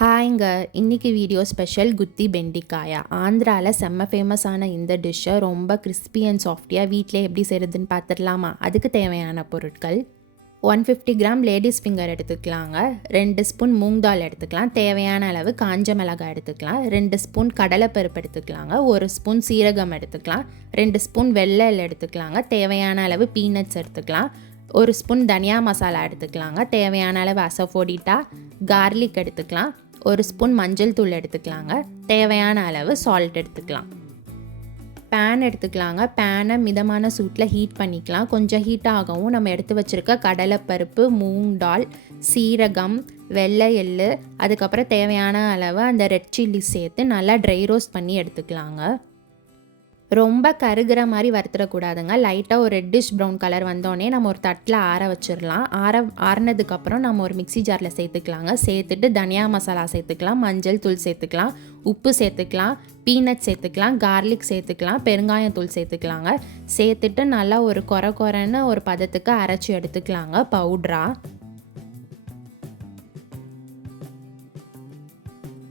ஹாய்ங்க, இன்னைக்கு video special குத்தி பெண்டிக்காயா. ஆந்திராவில் செம்ம ஃபேமஸான இந்த டிஷ்ஷை ரொம்ப கிறிஸ்பி அண்ட் சாஃப்டியாக வீட்டிலே எப்படி செய்கிறதுன்னு பார்த்துடலாமா? அதுக்கு தேவையான பொருட்கள் 150 கிராம் லேடிஸ் ஃபிங்கர் எடுத்துக்கலாங்க, 2 ஸ்பூன் மூங் தால் எடுத்துக்கலாம், தேவையான அளவு காஞ்ச மிளகாய் எடுத்துக்கலாம், 2 ஸ்பூன் கடலைப்பருப்பு எடுத்துக்கலாங்க, 1 ஸ்பூன் சீரகம் எடுத்துக்கலாம், 2 ஸ்பூன் வெள்ளை எள்ளு எடுத்துக்கலாங்க, தேவையான அளவு பீனட்ஸ் எடுத்துக்கலாம், 1 ஸ்பூன் தனியா மசாலா எடுத்துக்கலாங்க, தேவையான அளவு அசஃபோடிட்டா, கார்லிக் எடுத்துக்கலாம், 1 ஸ்பூன் மஞ்சள் தூள் எடுத்துக்கலாங்க, தேவையான அளவு சால்ட் எடுத்துக்கலாம். பேன் எடுத்துக்கலாங்க. பேனை மிதமான சூட்டில் ஹீட் பண்ணிக்கலாம். கொஞ்சம் ஹீட் ஆகவும் நம்ம எடுத்து வச்சுருக்க கடலைப்பருப்பு, மூங் தால், சீரகம், வெள்ளை எள்ளு, அதுக்கப்புறம் தேவையான அளவு அந்த ரெட் சில்லி சேர்த்து நல்லா ட்ரை ரோஸ்ட் பண்ணி எடுத்துக்கலாங்க. ரொம்ப கருகிற மாதிரி வறுத்துடக்கூடாதுங்க. லைட்டாக ஒரு ரெட்டிஷ் ப்ரௌன் கலர் வந்தோடனே நம்ம ஒரு தட்டில் ஆற வச்சிடலாம். ஆறினதுக்கப்புறம் நம்ம ஒரு மிக்ஸி ஜாரில் சேர்த்துக்கலாங்க. சேர்த்துட்டு தனியா மசாலா சேர்த்துக்கலாம், மஞ்சள் தூள் சேர்த்துக்கலாம், உப்பு சேர்த்துக்கலாம், பீனட் சேர்த்துக்கலாம், கார்லிக் சேர்த்துக்கலாம், பெருங்காயத்தூள் சேர்த்துக்கலாங்க. சேர்த்துட்டு நல்லா ஒரு கொரன்னு ஒரு பதத்துக்கு அரைச்சி எடுத்துக்கலாங்க பவுட்ராக.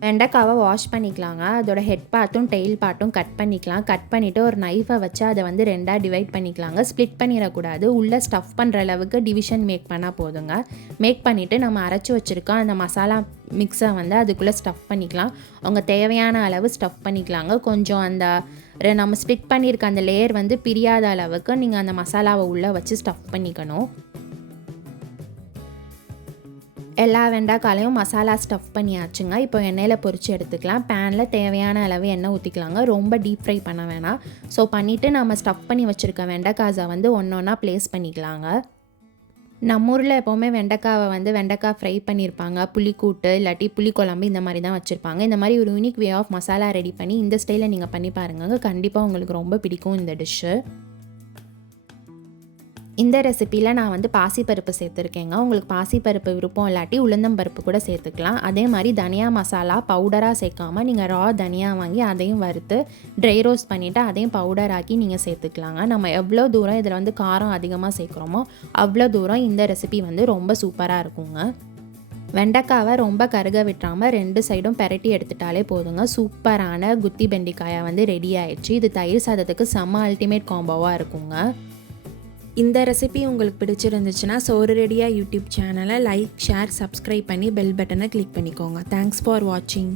வெண்டைக்காவை வாஷ் பண்ணிக்கலாங்க. அதோட ஹெட் பார்ட்டும் டெயில் பார்ட்டும் கட் பண்ணிக்கலாம். கட் பண்ணிவிட்டு ஒரு நைஃபை வச்சு அதை வந்து 2ஆக டிவைட் பண்ணிக்கலாங்க. ஸ்ப்ளிட் பண்ணிடக்கூடாது. உள்ளே ஸ்டஃப் பண்ணுற அளவுக்கு டிவிஷன் மேக் பண்ணால் போதுங்க. மேக் பண்ணிவிட்டு நம்ம அரைச்சி வச்சுருக்கோம் அந்த மசாலா மிக்ஸை வந்து அதுக்குள்ளே ஸ்டஃப் பண்ணிக்கலாம். அவங்க தேவையான அளவு ஸ்டஃப் பண்ணிக்கலாங்க. கொஞ்சம் அந்த நம்ம ஸ்ப்ளிட் பண்ணியிருக்க அந்த லேயர் வந்து பிரியாத அளவுக்கு நீங்கள் அந்த மசாலாவை உள்ளே வச்சு ஸ்டஃப் பண்ணிக்கணும். எல்லா வெண்டைக்காலையும் மசாலா ஸ்டஃப் பண்ணியாச்சுங்க. இப்போ எண்ணெயில் பொரித்து எடுத்துக்கலாம். பேனில் தேவையான அளவு எண்ணெய் ஊற்றிக்கலாங்க. ரொம்ப டீப் ஃப்ரை பண்ண வேணாம். ஸோ பண்ணிவிட்டு நம்ம ஸ்டஃப் பண்ணி வச்சுருக்க வெண்டைக்காயை வந்து ஒன்றா ப்ளேஸ் பண்ணிக்கலாங்க. நம்ம ஊரில் எப்போவுமே வெண்டைக்காவை வந்து வெண்டைக்காய் ஃப்ரை பண்ணியிருப்பாங்க, புளிக்கூட்டு இல்லாட்டி புளிக்குழம்பு இந்த மாதிரி தான் வச்சுருப்பாங்க. இந்த மாதிரி ஒரு unique way of masala ready பண்ணி இந்த ஸ்டைலில் நீங்கள் பண்ணி பாருங்க. கண்டிப்பாக உங்களுக்கு ரொம்ப பிடிக்கும் இந்த டிஷ்ஷு. இந்த ரெசிப்பியில் நான் வந்து பாசிப்பருப்பு சேர்த்துருக்கேங்க. உங்களுக்கு பாசிப்பருப்பு விருப்பம் இல்லாட்டி உளுந்தம்பருப்பு கூட சேர்த்துக்கலாம். அதே மாதிரி தனியா மசாலா பவுடராக சேர்க்காமல் நீங்கள் ரா தனியா வாங்கி அதையும் வறுத்து ட்ரை ரோஸ்ட் பண்ணிவிட்டு அதையும் பவுடர் ஆக்கி நீங்கள் சேர்த்துக்கலாங்க. நம்ம எவ்வளோ தூரம் இதில் வந்து காரம் அதிகமாக சேர்க்குறோமோ அவ்வளோ தூரம் இந்த ரெசிபி வந்து ரொம்ப சூப்பராக இருக்குங்க. வெண்டைக்காவை ரொம்ப கருக விட்டுறாமல் 2 சைடும் பெரட்டி எடுத்துட்டாலே போதுங்க. சூப்பரான குத்தி பெண்டிக்காயா வந்து ரெடி ஆயிடுச்சு. இது தயிர் சாதத்துக்கு செம்ம அல்டிமேட் காம்போவாக இருக்குங்க. இந்த ரெசிபி உங்களுக்கு பிடிச்சிருந்துச்சுன்னா சோறு ரெடியா யூடியூப் சேனலை லைக், ஷேர், சப்ஸ்கிரைப் பண்ணி பெல் பட்டனை கிளிக் பண்ணிக்கோங்க. தேங்க்ஸ் ஃபார் வாட்சிங்.